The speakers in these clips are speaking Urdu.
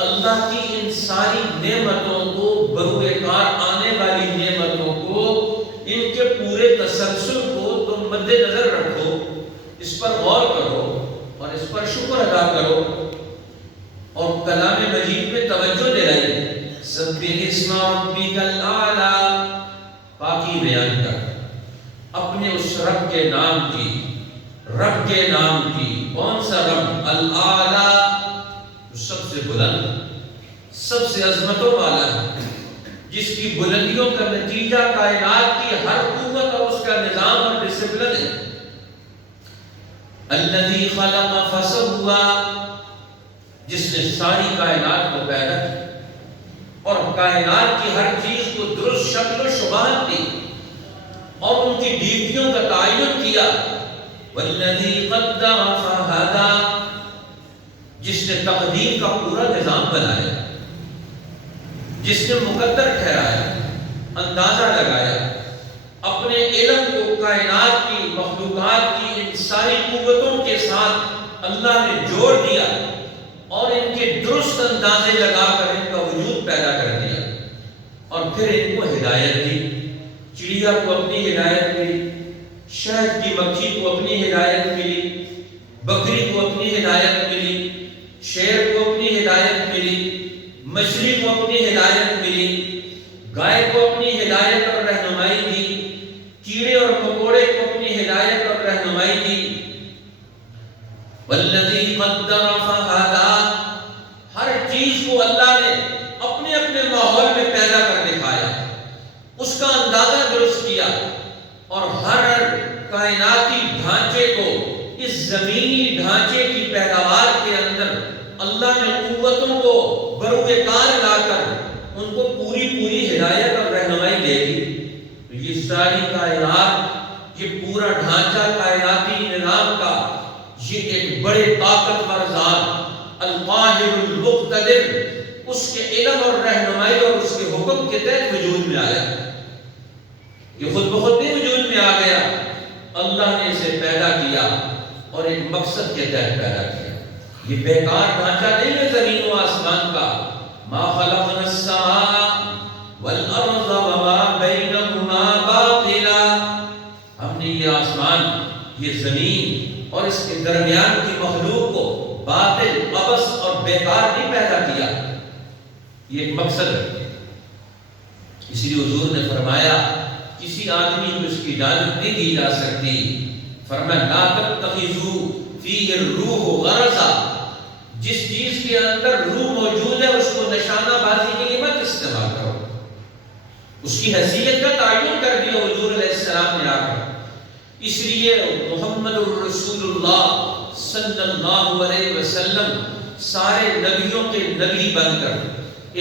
اللہ کی ان ساری نعمتوں کو، بروئے کار آنے والی نعمتوں کو، ان کے پورے تسلسل کو تم مد نظر رکھو، اس پر غور کرو اور اس پر شکر ادا کرو اور کلام مجید میں توجہ دلائی۔ سبح اسم ربک الاعلی، پاکی بیان کر اپنے اس رب کے نام کی، رب کے نام کی۔ کون سا رب؟ الاعلی، سب سے بلند، سب سے عظمتوں والا ہے، جس کی بلندیوں کا نتیجہ کائنات کی ہر قوت اور اس کا نظام اور ڈسپلن ہے۔ الذی خلق فسوی، جس نے ساری کائنات کو پیدا کیا اور کائنات کی ہر چیز کو درست شکل و شباہت دی اور ان کی ڈیوٹیوں کا تعین کیا۔ والذی قدر فہدی، جس نے تقدیر کا پورا نظام بنایا، جس نے مقدر ٹھہرایا، اندازہ لگایا، اپنے علم کو کائنات کی، مخلوقات کی ان ساری قوتوں کے ساتھ اللہ نے جوڑ دیا اور ان کے درست اندازے لگا کر ان کا وجود پیدا کر دیا، اور پھر ان کو ہدایت دی۔ چڑیا کو اپنی ہدایت ملی، شہد کی مکھی کو اپنی ہدایت ملی، بکری کو اپنی ہدایت ملی، شیر کو اپنی ہدایت ملی، مچھلی کو اپنی ہدایت ملی، گائے کو اپنی ہدایت اور رہنمائی دی، کیڑے اور مکوڑے کو اپنی ہدایت اور رہنمائی دی۔ والذی قدر فہدی، ہر چیز کو اللہ نے اپنے اپنے ماحول میں پیدا کر دکھایا، اس کا اندازہ درست کیا، اور ہر کائناتی ڈھانچے کو، اس زمینی ڈھانچے کی پیداوار کے اندر اللہ نے قوتوں کو بروئے کار لا کر ان کو پوری ہدایت اور رہنمائی دے دی۔ یہ ساری کائنات، یہ پورا ڈھانچہ کائناتی نظام کا، یہ ایک بڑے طاقتور ذات القاہر المقتدر، اس کے علم اور رہنمائی اور اس کے حکم کے تحت وجود میں آیا۔ یہ خود بخود نہیں وجود میں آ گیا، اللہ نے اسے پیدا کیا اور ایک مقصد کے تحت پیدا کیا۔ یہ بیکار ڈھانچہ نہیں ہے زمین و آسمان کا۔ ما خلقنا السماء والارض وما بینہما باطلا، ہم نے یہ آسمان، یہ زمین اور اس کے درمیان کی مخلوق کو باطل، عبث اور بیکار نہیں پیدا کیا، یہ ایک مقصد ہے۔ اس لیے حضور نے فرمایا کسی آدمی کو اس کی اجازت نہیں دی جا سکتی، فرمایا لا تتخذوا فیہ الروح غرضا، جس چیز کے اندر روح موجود ہے اس کو نشانہ بازی کے لیے مت استعمال کرو۔ اس کی حیثیت کا تعین کر دیا حضور علیہ السلام نے آ کر۔ اس لیے محمد الرسول اللہ صلی اللہ علیہ وسلم سارے نبیوں کے نبی بن کر،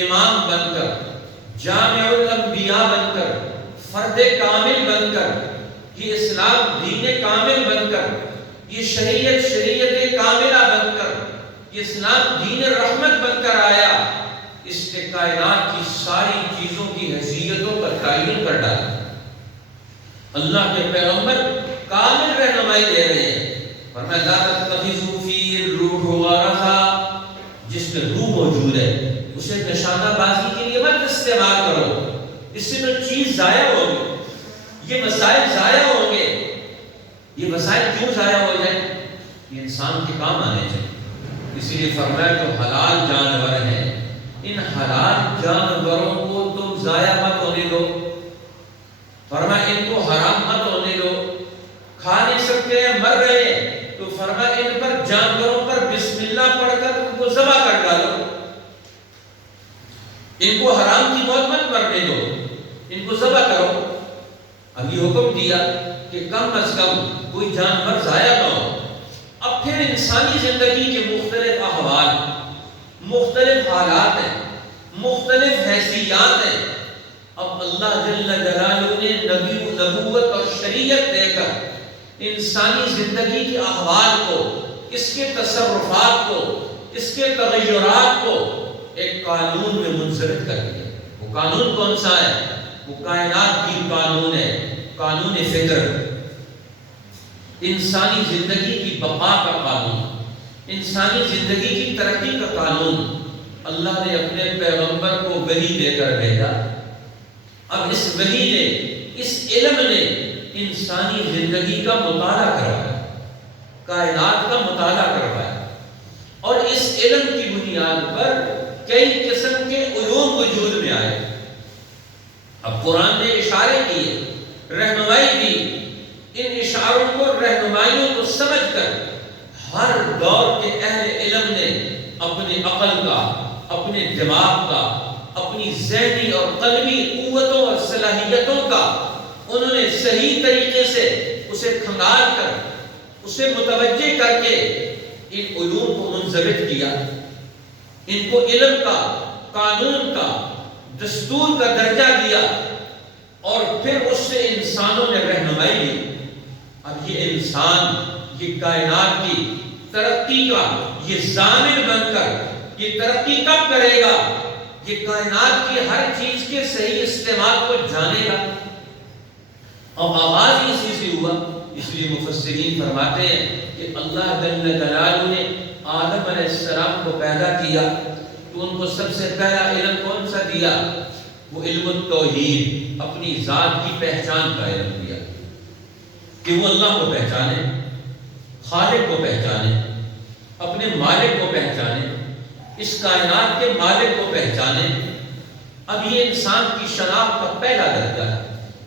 امام بن کر، جامع الانبیاء بن کر، فرد کامل بن کر، یہ اسلام دین کامل بن کر، یہ شریعت کاملہ بن کر، یہ اسلام دین رحمت بن کر آیا۔ اس نے کائنات کی ساری چیزوں کی حیثیتوں پر تعین کر ڈالا۔ اللہ کے پیغمبر کامل رہنمائی دے رہے ہیں، فرمایا لا تتخذوا فیہ الروح غرضا، جس میں روح موجود ہے اسے نشانہ بازی کے لیے مت استعمال کرو، اس سے تو چیز ضائع ہوگی، یہ وسائل ضائع ہوں گے۔ یہ وسائل کیوں ضائع ہو جائیں؟ یہ انسان کے کام آنے چاہیے۔ اس لیے فرمایا جو حلال جانور ہیں، ان حلال جانوروں کو تم ضائع مت ہونے دو، فرمایا ان کو حرام مت ہونے دو، کھا نہیں سکتے ہیں، مر رہے ہیں، تو فرمایا ان پر، جانوروں پر بسم اللہ پڑھ کر ان کو ذبح کر ڈالو، ان کو حرام کی موت مت مرنے دو، ان کو ذبح کرو۔ اب یہ حکم دیا کہ کم از کم کوئی جانور ضائع نہ ہو۔ اب پھر انسانی زندگی کے مختلف احوال، مختلف حالات ہیں، مختلف حیثیات ہیں۔ اب اللہ جل جلالہ نے نبوت اور شریعت دے کر انسانی زندگی کے احوال کو، اس کے تصرفات کو، اس کے تغیرات کو ایک قانون میں منضبط کر دیا۔ وہ قانون کون سا ہے؟ وہ کائنات کی قانون ہے، قانون فطر، انسانی زندگی کی بقا کا قانون، انسانی زندگی کی ترقی کا قانون۔ اللہ نے اپنے پیغمبر کو وحی دے کر بھیجا۔ اب اس وحی نے، اس علم نے انسانی زندگی کا مطالعہ کروایا، کائنات کا مطالعہ کروایا، اور اس علم کی بنیاد پر کئی قسم کے علوم وجود میں آئے۔ اب قرآن نے اشارے کیے، رہنمائی دی، ان اشاروں کو، رہنمائیوں کو سمجھ کر ہر دور کے اہل علم نے اپنی عقل کا، اپنے دماغ کا، اپنی ذہنی اور قلبی قوتوں اور صلاحیتوں کا انہوں نے صحیح طریقے سے اسے کھنگال کر، اسے متوجہ کر کے ان علوم کو منضبط کیا، ان کو علم کا، قانون کا، دستور کا درجہ دیا، اور پھر اس سے انسانوں نے رہنمائی لی۔ اب یہ انسان، یہ کائنات کی ترقی کا یہ ضامن بن کر یہ ترقی کب کرے گا؟ یہ کائنات کی ہر چیز کے صحیح استعمال کو جانے گا۔ اب آغاز اسی سے ہوا، اس لیے مفسرین فرماتے ہیں کہ اللہ جل جلالہ نے آدم علیہ السلام کو پیدا کیا تو ان کو سب سے پہلا علم کون سا دیا؟ وہ علم التوحید، اپنی ذات کی پہچان کا علم دیا، کہ وہ اللہ کو پہچانے، خالق کو پہچانے، اپنے مالک کو پہچانے، اس کائنات کے مالک کو پہچانے۔ اب یہ انسان کی شناخت کا پہلا درجہ ہے،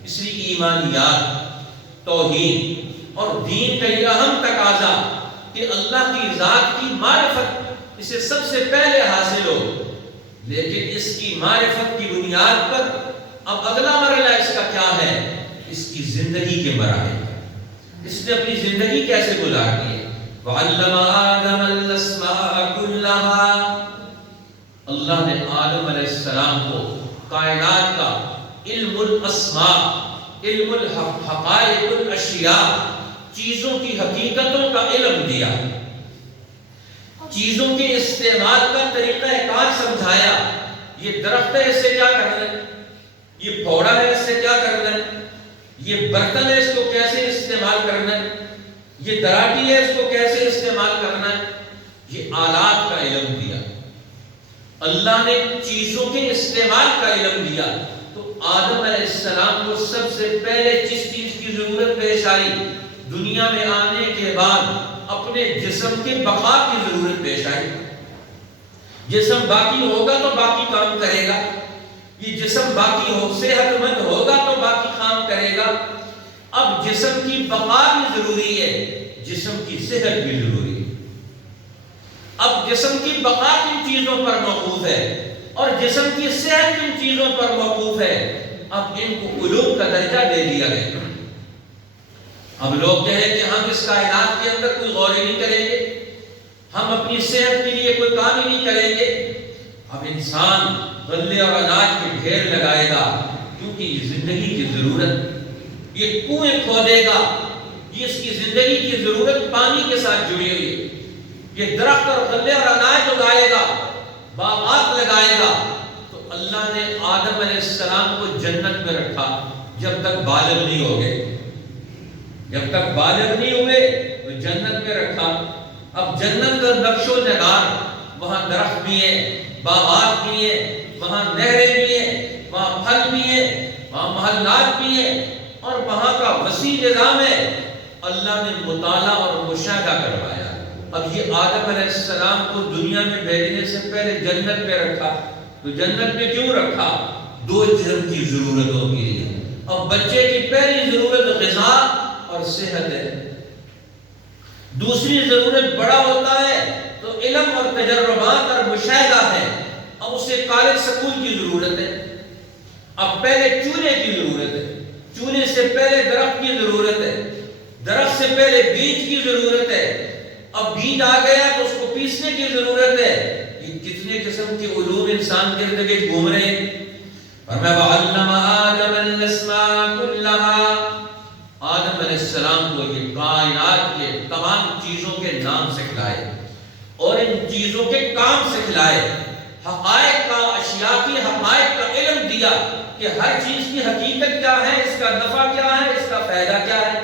اس لیے ایمانیات، توحید اور دین کا یہ اہم تقاضا کہ اللہ کی ذات کی معرفت اسے سب سے پہلے حاصل ہو، لیکن اس کی معرفت کی بنیاد پر اب اگلا مرحلہ اس کا کیا ہے؟ اس کی زندگی کے مراحل، اس نے اپنی زندگی کیسے گزارنی ہے۔ وَعَلَّمَ آدَمَ الْأَسْمَاءَ كُلَّهَا، اللہ نے آدم علیہ السلام کو کائنات کا علم الاسماء، علم الحقائق الاشیاء، چیزوں کی حقیقتوں کا علم دیا، چیزوں کے استعمال کا طریقہ کار سمجھایا۔ یہ درخت ہے، اس سے کیا کرنا ہے، یہ پھوڑا ہے، اس سے کیا کرنا ہے، یہ برتن ہے، اس کو کیسے استعمال کرنا ہے، یہ دراٹی ہے، اس کو کیسے استعمال کرنا ہے، یہ آلات کا علم دیا۔ اللہ نے چیزوں کے استعمال کا علم دیا تو آدم علیہ السلام کو سب سے پہلے جس چیز کی ضرورت پیش آئی دنیا میں آنے کے بعد، اپنے جسم کے بقا کی ضرورت پیش آئی۔ جسم باقی ہوگا تو باقی کام کرے گا، یہ جسم باقی ہو، صحت مند ہوگا تو باقی کام کرے گا۔ اب جسم کی بقا بھی ضروری ہے، جسم کی صحت بھی ضروری ہے۔ اب جسم کی بقا کن چیزوں پر موقوف ہے اور جسم کی صحت کن چیزوں پر موقوف ہے، اب ان کو علوم کا درجہ دے دیا گیا۔ اب لوگ کہیں کہ ہم اس کائنات کے اندر کوئی غور ہی نہیں کریں گے، ہم اپنی صحت کے لیے کوئی کام ہی نہیں کریں گے۔ اب انسان غلے اور اناج کے ڈھیر لگائے گا کیونکہ یہ زندگی کی ضرورت، یہ کنویں کھودے گا، یہ اس کی زندگی کی ضرورت پانی کے ساتھ جڑی ہوئی ہے، یہ درخت اور غلے اور اناج اگائے گا، باغات لگائے گا۔ تو اللہ نے آدم علیہ السلام کو جنت میں رکھا جب تک بالغ نہیں ہو گئے، جب تک بالغ نہیں ہوئے تو جنت میں رکھا۔ اب جنت کا نقش و نگار، وہاں درخت بھی ہیں، باغات بھی ہیں، وہاں نہریں بھی ہیں، وہاں پھل بھی ہیں، وہاں محلات بھی ہیں، اور وہاں کا وسیع نظام ہے۔ اللہ نے مطالعہ اور مشاہدہ کروایا۔ اب یہ آدم علیہ السلام کو دنیا میں بھیجنے سے پہلے جنت میں رکھا، تو جنت میں کیوں رکھا؟ دو جسم کی ضرورتوں کے لیے۔ اب بچے کی پہلی ضرورت غذا اور صحت ہے، دوسری ضرورت بڑا ہوتا ہے تو علم اور تجربات اور مشاہدہ ہے، اب اسے کالج سکول کی ضرورت ہے۔ اب پہلے چولہے کی ضرورت ہے، چولہے سے پہلے درخت کی ضرورت ہے، درخت سے پہلے بیج کی ضرورت ہے، اب بیج آ گیا تو اس کو پیسنے کی ضرورت ہے۔ یہ کتنے قسم کے علوم انسان کے ارد گرد گھوم رہے ہیں۔ فرمایا وَعَلَّمَ آدَمَ الْأَسْمَاءَ كُلَّهَا، آدم علیہ السلام کو یہ کائنات کے تمام چیزوں کے نام سکھلائے اور ان چیزوں کے کام سکھلائے، حقائق کا، اشیاء کی حقائق کا علم دیا کہ ہر چیز کی حقیقت کیا ہے، اس کا نفع کیا ہے، اس کا فائدہ کیا ہے۔